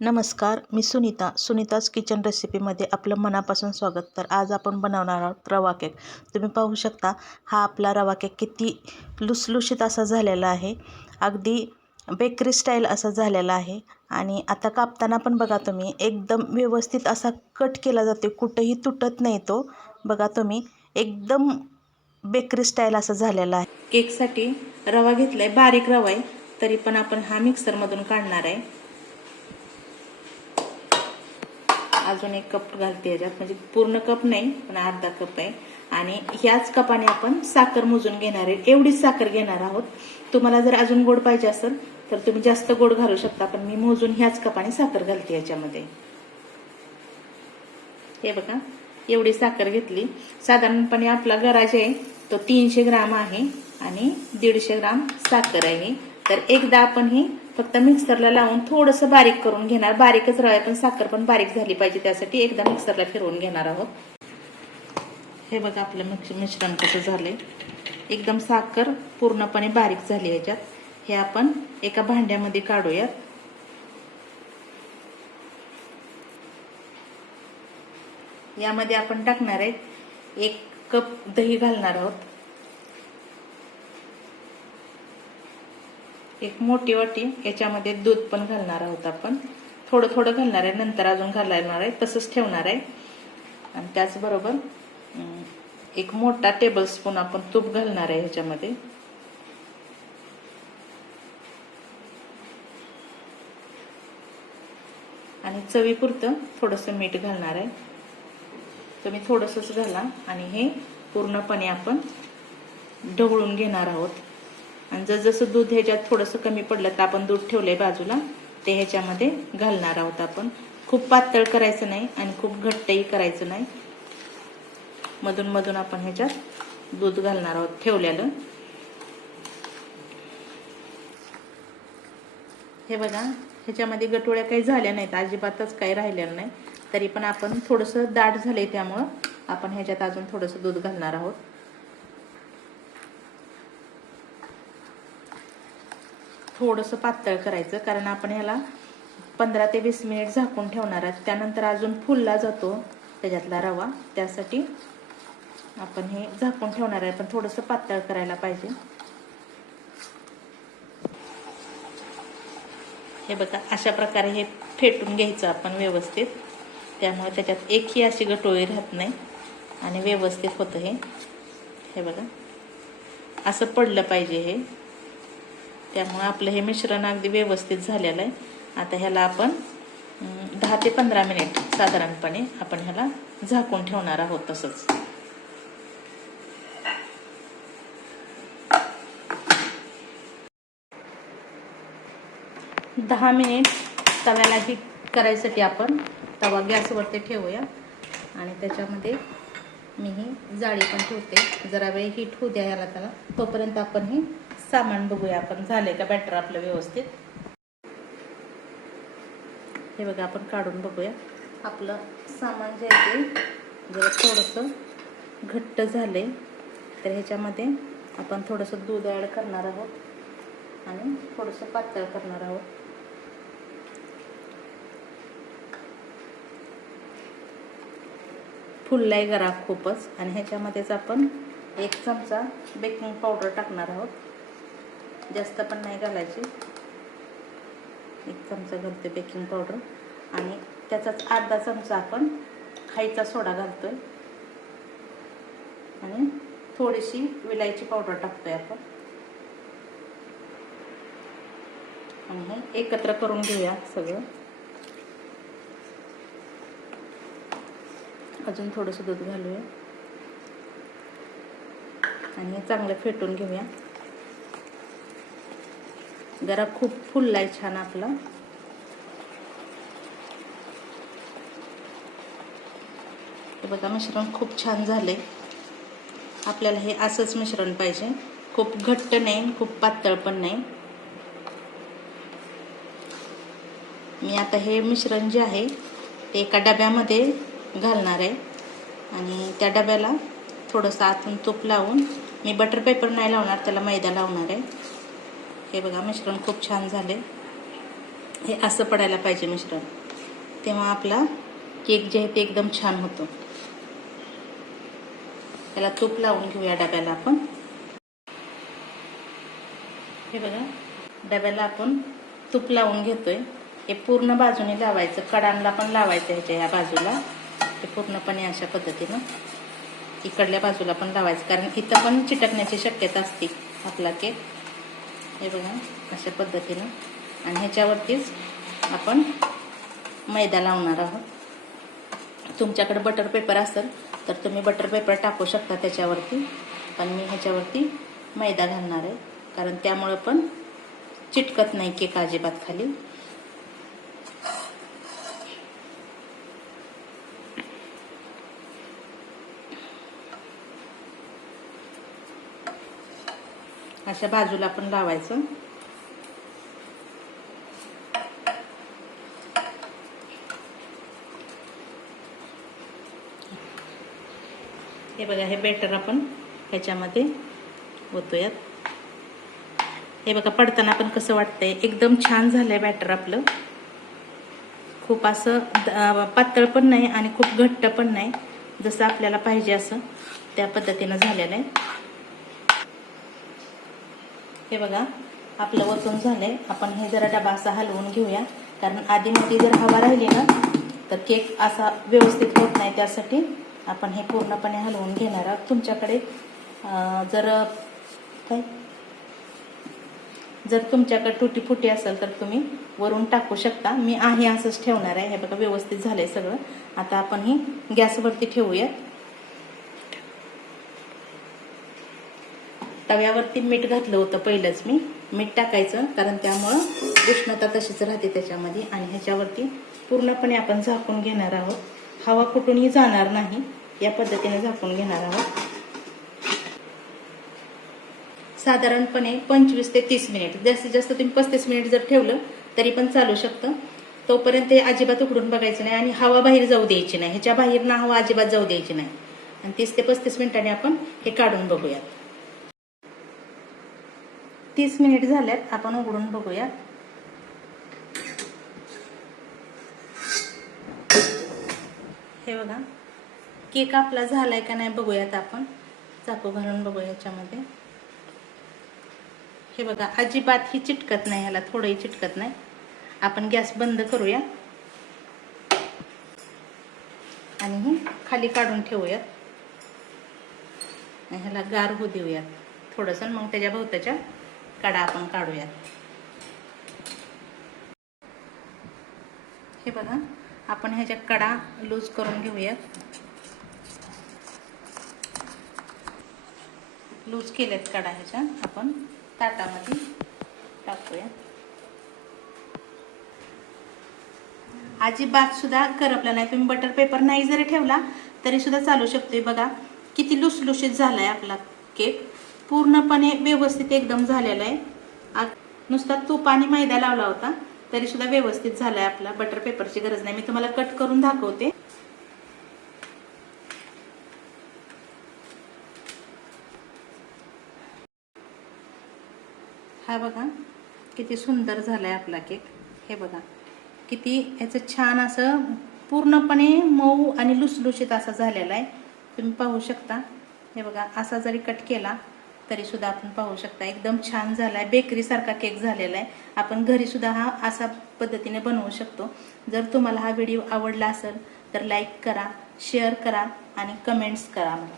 नमस्कार, मी सुनीताज किचन रेसिपीमध्ये आपलं मनापासून स्वागत. तर आज आपण बनवणार आहोत रवा केक. तुम्ही पाहू शकता हा आपला रवा केक किती लुसलुशीत असा झालेला आहे. अगदी बेकरी स्टाईल असा झालेला आहे. आणि आता कापताना पण बघा तुम्ही एकदम व्यवस्थित असा कट केला जातो, कुठेही तुटत नाही तो. बघा तुम्ही एकदम बेकरी स्टाईल असा झालेला आहे. केकसाठी रवा घेतलाय, बारीक रवा आहे, तरी पण आपण हा मिक्सरमधून काढणार आहे. अजून एक कप घालते याच्यात, म्हणजे पूर्ण कप नाही पण अर्धा कप आहे. आणि ह्याच कपाने आपण साखर मोजून घेणार आहे, एवढीच साखर घेणार आहोत. तुम्हाला जर अजून गोड पाहिजे असेल तर तुम्ही जास्त गोड घालू शकता, पण मी मोजून ह्याच कपाने साखर घालते याच्यामध्ये. हे बघा, एवढी साखर घेतली. साधारणपणे आपला गराज आहे तो 300 ग्राम आहे आणि 150 ग्राम साखर आहे. तर एकदा आपण हे फक्त मिक्सरला लावून थोडंसं बारीक करून घेणार. बारीकच रवा, पण साखर पण बारीक झाली पाहिजे, त्यासाठी एकदा मिक्सरला फिरवून घेणार आहोत. हे बघा आपलं मिश्रण कसं झालंय, एकदम साखर पूर्णपणे बारीक झाली याच्यात. हे आपण एका भांड्यामध्ये काढूयात. यामध्ये आपण टाकणार आहे 1 कप दही घालणार आहोत. 1 मोठी वाटी याच्यामध्ये दूध पण घालणार आहोत. आपण थोडं थोडं घालणार आहे, नंतर अजून घालणार आहे, तसंच ठेवणार आहे. आणि त्याचबरोबर 1 मोठा टेबलस्पून आपण तूप घालणार आहे ह्याच्यामध्ये. आणि चवीपुरतं थोडंसं मीठ घालणार आहे. तुम्ही थोडंसंच घाला. आणि हे पूर्णपणे आपण ढवळून घेणार आहोत. आणि जसं दूध ह्याच्यात थोडंसं कमी पडलं तर आपण दूध ठेवलंय बाजूला, ते ह्याच्यामध्ये घालणार आहोत आपण. खूप पातळ करायचं नाही आणि खूप घट्टही करायचं नाही. मधून मधून आपण ह्याच्यात दूध घालणार आहोत ठेवलेलं. हे बघा, ह्याच्यामध्ये गटोळ्या काही झाल्या नाहीत, अजिबातच काही राहिलेलं नाही. तरी पण आपण थोडंसं दाट झालंय, त्यामुळं आपण ह्याच्यात अजून थोडंसं दूध घालणार आहोत. थोडंसं पातळ करायचं, कारण आपण ह्याला 15 ते 20 मिनिट झाकून ठेवणार आहोत. त्यानंतर अजून फुलला जातो त्याच्यातला रवा, त्यासाठी आपण हे झाकून ठेवणार आहे. पण थोडंसं पातळ करायला पाहिजे. हे बघा, अशा प्रकारे हे फेटून घ्यायचं आपण व्यवस्थित. त्यामुळे त्याच्यात एकही अशी गटोळी राहत नाही आणि व्यवस्थित होतं हे. हे बघा, असं पडलं पाहिजे हे. त्यामुळे आपलं हे मिश्रण अगदी व्यवस्थित झालेलं आहे. आता ह्याला आपण 10 ते 15 मिनिट साधारणपणे आपण ह्याला झाकून ठेवणार आहोत. तसंच 10 मिनिट तव्याला हीट करायसाठी आपण तवा गॅसवरती ठेवूया. आणि त्याच्यामध्ये मी ही जाळी पण ठेवते, जरा वेळ हीट होऊ द्या याला त्याला. तोपर्यंत आपण हे सामान बघूया आपण झाले का बॅटर आपलं व्यवस्थित. हे बघा, आपण काढून बघूया. आपलं सामान जे आहे ते जरा थोडंसं घट्ट झाले, तर ह्याच्यामध्ये आपण थोडंसं दूध ॲड करणार आहोत आणि थोडंसं पातळ करणार आहोत. फुललाय गरा खूपच. आणि ह्याच्यामध्येच आपण 1 चमचा बेकिंग पावडर टाकणार आहोत. जास्त पण नाही घालायची, 1 चमचा घालते बेकिंग पावडर. आणि त्याचाच अर्धा चमचा आपण खायचा सोडा घालतोय आणि थोडीशी विलायची पावडर टाकतोय आपण. आणि हे एकत्र करून घेऊया सगळं. अजून थोडंसं दूध घालूया आणि हे चांगलं फेटून घेऊया. जरा खूप फुललाय छान आपला. हे बघा, मिश्रण खूप छान झाले. आपल्याला हे असंच मिश्रण पाहिजे, खूप घट्ट नाही, खूप पातळ पण नाही. मी आता हे मिश्रण जे आहे ते एका डब्यामध्ये घालणार आहे. आणि त्या डब्याला थोडंसं आतून तूप लावून, मी बटर पेपर नाही लावणार, त्याला मैदा लावणार आहे. हे बघा, मिश्रण खूप छान झाले. हे असं पडायला पाहिजे मिश्रण, तेव्हा आपला केक जे आहे ते एकदम छान होतो. त्याला तूप लावून घेऊया डब्याला आपण. हे बघा, डब्याला आपण तूप लावून घेतोय. हे पूर्ण बाजूने लावायचं, कडांना पण लावायचं ह्याच्या ह्या बाजूला. हे पूर्णपणे अशा पद्धतीनं इकडल्या बाजूला पण लावायचं, कारण इथं पण चिटकण्याची शक्यता असते आपला केक. हे बघा अशा पद्धतीनं. आणि ह्याच्यावरतीच आपण मैदा लावणार आहोत. तुमच्याकडे बटर पेपर असेल तर तुम्ही बटर पेपर टाकू शकता त्याच्यावरती, पण मी ह्याच्यावरती मैदा घालणार आहे, कारण त्यामुळं पण चिटकत नाही केक अजिबात खाली. अशा बाजूला पण लावायचं. हे बघा, हे बेटर आपण ह्याच्यामध्ये ओतूयात. हे बघा पडताना पण कसं वाटतंय, एकदम छान झालंय बॅटर आपलं. खूप असं पातळ पण नाही आणि खूप घट्ट पण नाही, जसं आपल्याला पाहिजे असं त्या पद्धतीनं झालेलं आहे. हे बघा आपलं वतून झालंय. आपण हे जरा डबा असा हलवून घेऊया, कारण आधीमध्ये जर हवा राहिली ना तर केक असा व्यवस्थित होत नाही. त्यासाठी आपण हे पूर्णपणे हलवून घेणार आहोत. तुमच्याकडे जर तुमच्याकडे तुटी फुटी असेल तर तुम्ही वरून टाकू शकता. मी आहे असंच ठेवणार आहे. हे बघा व्यवस्थित झालंय सगळं. आता आपण ही गॅसवरती ठेवूया. तव्यावरती मीठ घातलं होतं पहिलंच मी. मीठ टाकायचं, कारण त्यामुळं उष्णता तशीच राहते त्याच्यामध्ये. आणि ह्याच्यावरती पूर्णपणे आपण झाकून घेणार आहोत. हवा कुठूनही जाणार नाही, या पद्धतीने झाकून घेणार आहोत. साधारणपणे 25 ते 30 मिनिट, जास्तीत जास्त तुम्ही 35 मिनिट जर ठेवलं तरी पण चालू शकतं. तोपर्यंत हे अजिबात उघडून बघायचं नाही आणि हवा बाहेर जाऊ द्यायची नाही. ह्याच्या बाहेर ना हवा अजिबात जाऊ द्यायची नाही. आणि 30 ते 35 मिनिटांनी आपण हे काढून बघूयात. 30 मिनिट झाल्यात, आपण उघडून बघूया. हे बघा केक आपला झालाय का नाही बघूयात. आपण चाकू घालून बघूया याच्यामध्ये. हे बघा अजिबात ही चिटकत नाही, ह्याला थोडंही चिटकत नाही. आपण गॅस बंद करूया आणि ही खाली काढून ठेवूयात. ह्याला गार होऊ देऊयात थोडंसं, मग त्याच्या भोवताच्या कडा आपण काढूयात. हे बघा आपण ह्याच्या कडा लूज करून घेऊयात. लूज केलेत कडा ह्याच्या, आपण ताटामध्ये टाकूया. अजिबात सुद्धा करपला नाही. तुम्ही बटर पेपर नाही जरी ठेवला तरी सुद्धा चालू शकतोय. बघा किती लुसलुशीत झालाय आपला केक. पूर्णपणे व्यवस्थित एकदम झालेला आहे. नुसता तूप आणि मैदा लावला होता तरी सुद्धा व्यवस्थित झालाय आपला. बटर पेपरची गरज नाही. मी तुम्हाला कट करून दाखवते. हा बघा किती सुंदर झालाय आपला केक. हे बघा किती याचं छान असं पूर्णपणे मऊ आणि लुसलुशीत असा झालेला आहे. तुम्ही पाहू शकता. हे बघा असा जरी कट केला तरी सुद्धा आपण पाहू शकता एकदम छान झालाय. बेकरी सारखा केक झालेला आहे. आपण घरी सुद्धा हा असा पद्धतीने बनवू शकतो. जर तुम्हाला हा व्हिडिओ आवडला असेल तर लाईक करा, शेअर करा आणि कमेंट्स करा मला.